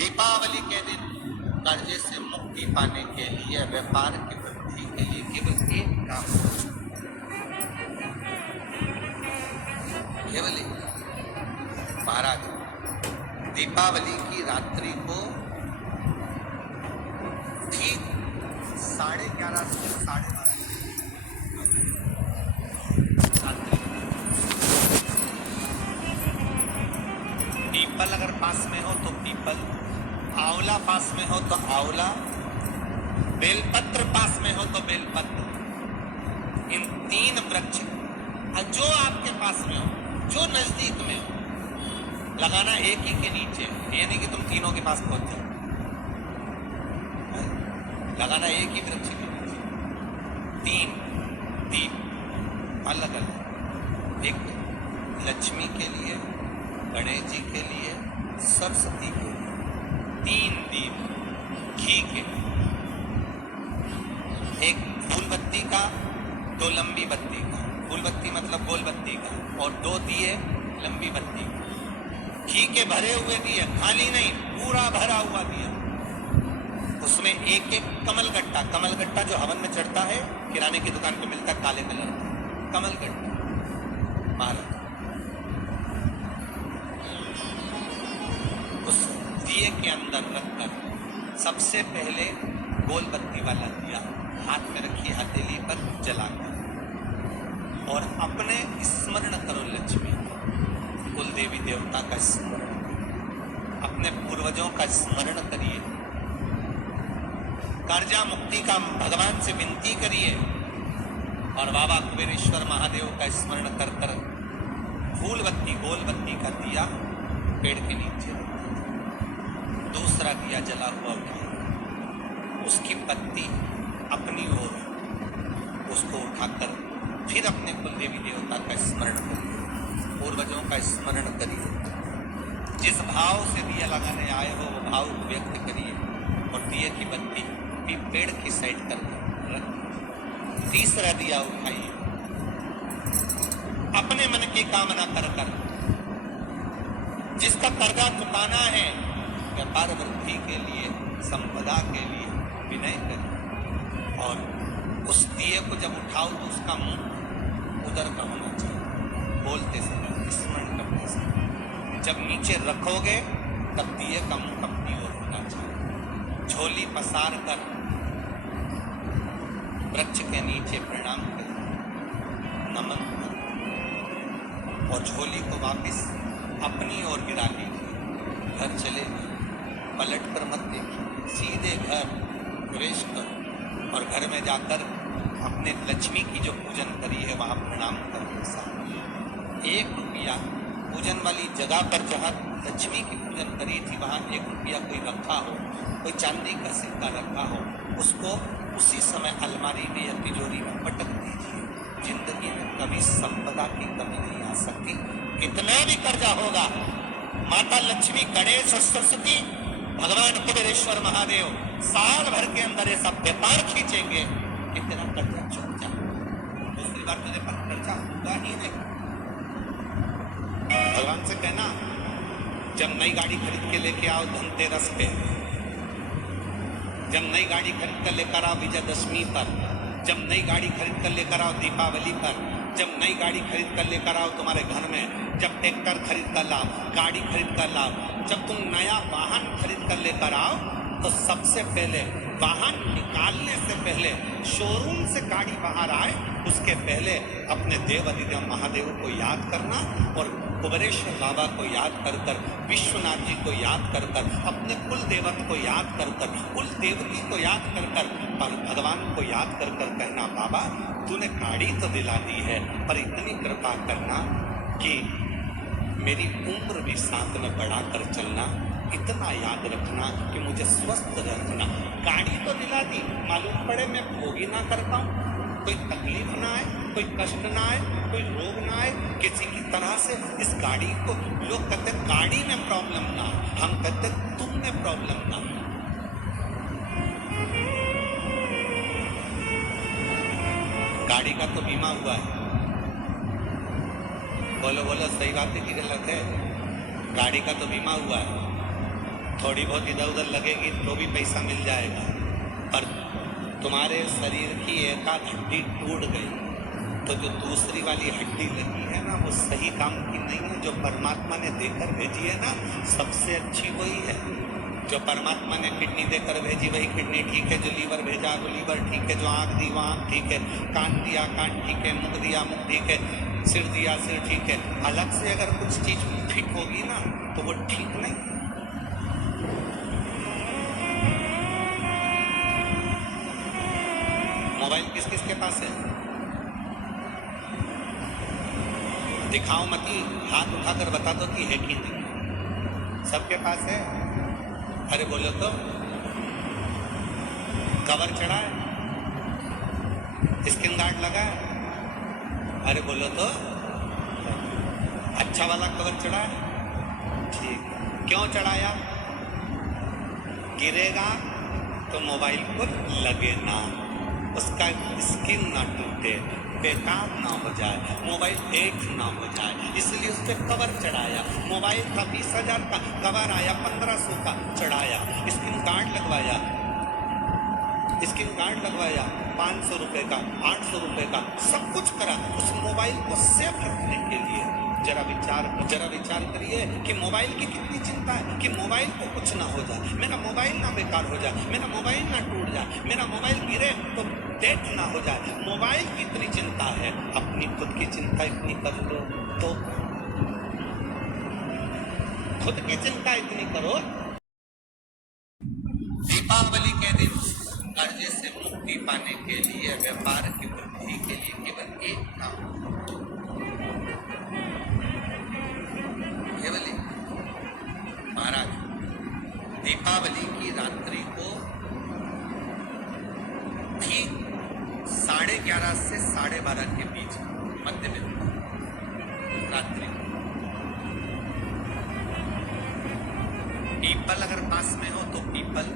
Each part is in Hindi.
दीपावली के दिन कर्जे से मुक्ति पाने के लिए, व्यापार की वृद्धि के लिए केवल एक काम, केवल एक। महाराज दीपावली की रात्रि को ठीक 11:30 से 12:30 पीपल अगर पास में हो तो पीपल, आंवला पास में हो तो आंवला, बेलपत्र पास में हो तो बेलपत्र, इन 3 वृक्ष जो आपके पास में हो, जो नजदीक में हो, लगाना एक ही के नीचे। ये नहीं कि तुम तीनों के पास पहुंच जाओ, लगाना एक ही वृक्ष के नीचे। 3 दीप अलग अलग, एक लक्ष्मी के लिए, गणेश जी के लिए, सरस्वती के लिए। 3 दीप घी के, एक फूल बत्ती का, 2 लंबी बत्ती का, फूल बत्ती मतलब गोल बत्ती का, और 2 दिए लंबी बत्ती का। घी के भरे हुए दिए, खाली नहीं, पूरा भरा हुआ दिया। उसमें एक एक कमलगट्टा, कमलगट्टा जो हवन में चढ़ता है, किराने की दुकान पे मिलता है काले कलर का कमलगट्टा, महाराज उस दिए के अंदर रखकर सबसे पहले गोल बत्ती वाला दिया हाथ में रखी हथेली पर जलाकर, और अपने स्मरण करो लक्ष्मी, कुल देवी देवता का स्मरण, अपने पूर्वजों का स्मरण करिए, कर्जा मुक्ति का भगवान से विनती करिए, और बाबा कुबेरेश्वर महादेव का स्मरण कर कर फूल बत्ती गोल बत्ती का दिया पेड़ के नीचे, दूसरा दिया जला हुआ उठाया, उसकी पत्ती अपनी ओर उसको उठाकर फिर अपने कुल देवी देवता का स्मरण करिए, पूर्वजों का स्मरण करिए, जिस भाव से दिया लगाने आए हो वो भाव व्यक्त करिए, और दिए की बत्ती भी पेड़ की साइड कर रखिए। तीसरा दिया उठाइए, अपने मन की कामना कर कर, जिसका कर्जा चुकाना है, व्यापार वृद्धि के लिए, संपदा के लिए विनय करिए, और उस दिए को जब उठाओ तो उसका मुंह उधर का होना चाहिए, बोलते समय, स्मरण करते समय। जब नीचे रखोगे तब दिए का मुंह अपनी ओर होना चाहिए। झोली पसार कर वृक्ष के नीचे प्रणाम करें, नमन करें, और झोली को वापस अपनी ओर गिरा लीजिए। घर चले, पलट कर मत देखिए, सीधे घर प्रवेश करो, और घर में जाकर अपने लक्ष्मी की जो पूजन करी है वहां प्रणाम करो। 1 रुपया पूजन वाली जगह पर जहाँ लक्ष्मी की पूजन करी थी वहां 1 रुपया कोई रखा हो, कोई चांदी का सिक्का रखा हो, उसको उसी समय अलमारी में या तिजोरी में पटक दीजिए। जिंदगी में कभी संपदा की कमी नहीं आ सकती। कितना भी कर्जा होगा, माता लक्ष्मी, गणेश और सरस्वती, भगवान कुबेरेश्वर महादेव साल भर के अंदर ये सब व्यापार खींचेंगे, कितना कर्जा चुक जाए। दूसरी बार तुझे पर कर्जा होगा ही नहीं। भगवान से कहना, जब नई गाड़ी खरीद के लेके आओ धनतेरस पे, जब नई गाड़ी खरीद कर लेकर आओ विजयदशमी पर, जब नई गाड़ी खरीद कर लेकर आओ दीपावली पर, जब नई गाड़ी खरीद कर लेकर आओ तुम्हारे घर में, जब ट्रैक्टर खरीद कर लाओ, गाड़ी खरीद कर लाओ, जब तुम नया वाहन खरीद कर लेकर आओ तो सबसे पहले वाहन निकालने से पहले, शोरूम से गाड़ी बाहर आए उसके पहले अपने देव अधिदेव महादेव को याद करना, और कुबेरेश्वर बाबा को याद कर कर, विश्वनाथ जी को याद कर कर, अपने कुल देवत को याद कर कर, कुल देवती को याद कर कर, और भगवान को याद कर कर कहना, बाबा तूने गाड़ी तो दिला दी है, पर इतनी कृपा करना कि मेरी उम्र भी साथ में बढ़ा कर चलना, इतना याद रखना कि मुझे स्वस्थ रखना। गाड़ी तो दिला दी, मालूम पड़े मैं भोग ही ना कर पाऊँ, कोई तकलीफ ना आए, कोई कष्ट ना आए, कोई रोग ना आए, किसी की तरह से इस गाड़ी को, लोग कहते गाड़ी में प्रॉब्लम ना, हम कहते तुम में प्रॉब्लम ना। गाड़ी का तो बीमा हुआ है, बोलो बोलो सही बात है कि गलत है? गाड़ी का तो बीमा हुआ है, थोड़ी बहुत इधर उधर लगेगी तो भी पैसा मिल जाएगा, पर तुम्हारे शरीर की एक आध हड्डी टूट गई तो जो दूसरी वाली हड्डी लगी है ना, वो सही काम की नहीं है। जो परमात्मा ने देकर भेजी है ना, सबसे अच्छी वही है। जो परमात्मा ने किडनी देकर भेजी वही किडनी ठीक है, जो लीवर भेजा वो लीवर ठीक है, जो आँख दी वो आँख ठीक है, कान दिया कान ठीक है, मुख दिया मुख ठीक है, सिर दिया सिर ठीक है। अलग से अगर कुछ चीज ठीक होगी ना तो वो ठीक नहीं। मोबाइल किस किस के पास है? दिखाओ मत ही, हाथ उठाकर बता दो कि है कि नहीं। सबके पास है? अरे बोलो तो। कवर चढ़ा है? स्क्रीन गार्ड लगा है? अरे बोलो तो। अच्छा वाला कवर चढ़ा है? ठीक है। क्यों चढ़ाया? गिरेगा तो मोबाइल को लगे ना, उसका स्क्रीन ना टूटे, बेकार ना हो जाए, मोबाइल हेट ना हो जाए, इसलिए उस पर कवर चढ़ाया। मोबाइल था 20,000 का, कवर आया 1500 का, चढ़ाया। स्क्रीन गार्ड लगवाया, स्क्रीन गार्ड लगवाया 500 रुपए का, 800 रुपए का, सब कुछ करा उस मोबाइल को सेफ रखने के लिए। जरा विचार करिए कि मोबाइल की कितनी चिंता है कि मोबाइल को कुछ ना हो जाए, मेरा मोबाइल ना बेकार हो जाए, मेरा मोबाइल ना टूट जाए, मेरा मोबाइल गिरे तो डेथ ना हो जाए। मोबाइल की इतनी चिंता है, अपनी खुद की चिंता इतनी कर लो तो। खुद की चिंता इतनी करो। दीपावली के दिन कर्जे से मुक्ति पाने के लिए, व्यापार की वृद्धि के लिए केवल एक काम, केवल महाराज दीपावली की रात्रि को ठीक 11:30 से 12:30 के बीच मध्य में रात्रि, पीपल अगर पास में हो तो पीपल,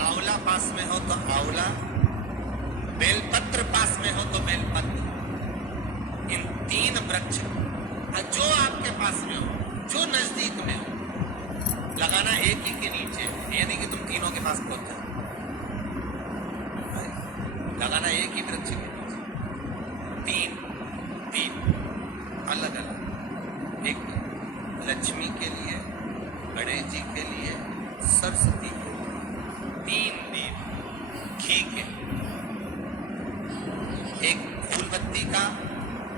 आंवला पास में हो तो आंवला, बेलपत्र पास में हो तो बेलपत्र, इन 3 वृक्ष जो आपके पास में हो, जो नजदीक में हो, लगाना एक ही के नीचे। ये नहीं कि तुम तीनों के पास पहुंच जाओ, लगाना एक ही वृक्ष के नीचे। 3 दीप अलग अलग, एक लक्ष्मी के लिए, गणेश जी के लिए, सरस्वती के लिए। 3 दीप घी के, एक फूल बत्ती का,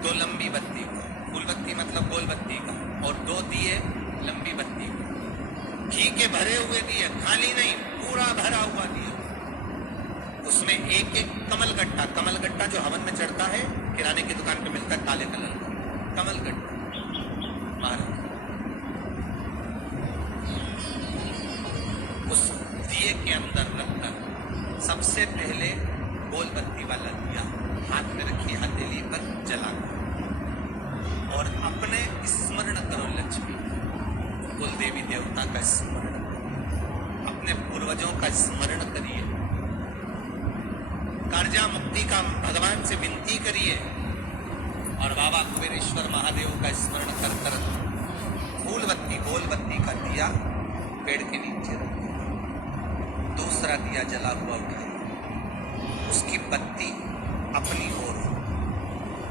2 लंबी बत्ती का, फूल बत्ती मतलब गोल बत्ती का, और 2 दिए लंबी बत्ती का। घी के भरे हुए दिए, खाली नहीं, पूरा भरा हुआ दिया। उसमें एक एक कमलगट्टा, कमलगट्टा जो हवन में चढ़ता है, किराने की दुकान पे मिलता है काले कलर का कमलगट्टा, महाराज उस दिए के अंदर रखकर सबसे पहले गोल बत्ती वाला दिया हाथ में रखी, हथेली पर जलाकर, और अपने स्मरण करो लक्ष्मी, कुल देवी देवता का स्मरण, अपने पूर्वजों का स्मरण करिए, कर्जा मुक्ति का भगवान से विनती करिए, और बाबा कुबेरेश्वर महादेव का स्मरण कर कर फूल बत्ती गोल बत्ती का दिया पेड़ के नीचे रखिए। दूसरा दिया जला हुआ उठाइए, उसकी बत्ती अपनी ओर,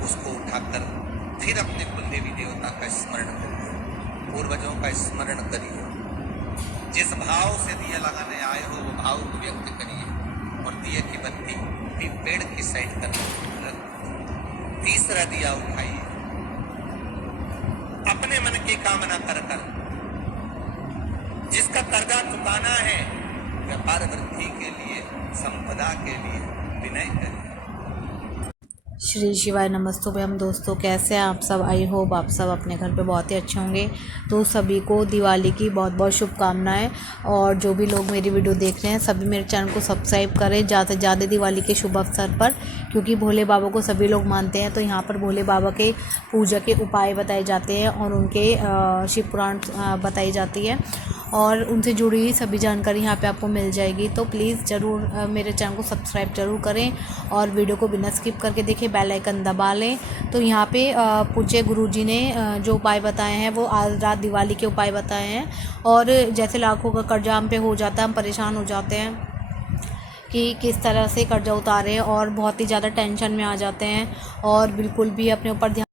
उसको उठाकर फिर अपने कुल देवी देवता का स्मरण करिए, पूर्वजों का स्मरण करिए, जिस भाव से दिया लगाने आए हो वो भाव को व्यक्त करिए, और दिए की बत्ती भी पेड़ की साइड कर रख। तीसरा दिया उठाइए, अपने मन की कामना कर कर, जिसका कर्जा चुकाना है, व्यापार वृद्धि के लिए, संपदा के लिए विनय करिए। श्री शिवाय नमस्तुभ्यं। हम दोस्तों कैसे हैं आप सब? आई होप आप सब अपने घर पे बहुत ही अच्छे होंगे। तो सभी को दिवाली की बहुत बहुत शुभकामनाएं, और जो भी लोग मेरी वीडियो देख रहे हैं सभी मेरे चैनल को सब्सक्राइब करें ज़्यादा से ज़्यादा दिवाली के शुभ अवसर पर, क्योंकि भोले बाबा को सभी लोग मानते हैं। तो यहाँ पर भोले बाबा के पूजा के उपाय बताए जाते हैं और उनके शिव पुराण बताई जाती है। और उनसे जुड़ी हुई सभी जानकारी यहाँ पे आपको मिल जाएगी। तो प्लीज़ ज़रूर मेरे चैनल को सब्सक्राइब ज़रूर करें और वीडियो को बिना स्किप करके देखें, बेल आइकन दबा लें। तो यहाँ पे पूज्य गुरुजी ने जो उपाय बताए हैं वो आज रात दिवाली के उपाय बताए हैं। और जैसे लाखों का कर्जा हम पे हो जाता है, हम परेशान हो जाते हैं कि किस तरह से कर्जा उतारें और बहुत ही ज़्यादा टेंशन में आ जाते हैं और बिल्कुल भी अपने ऊपर ध्यान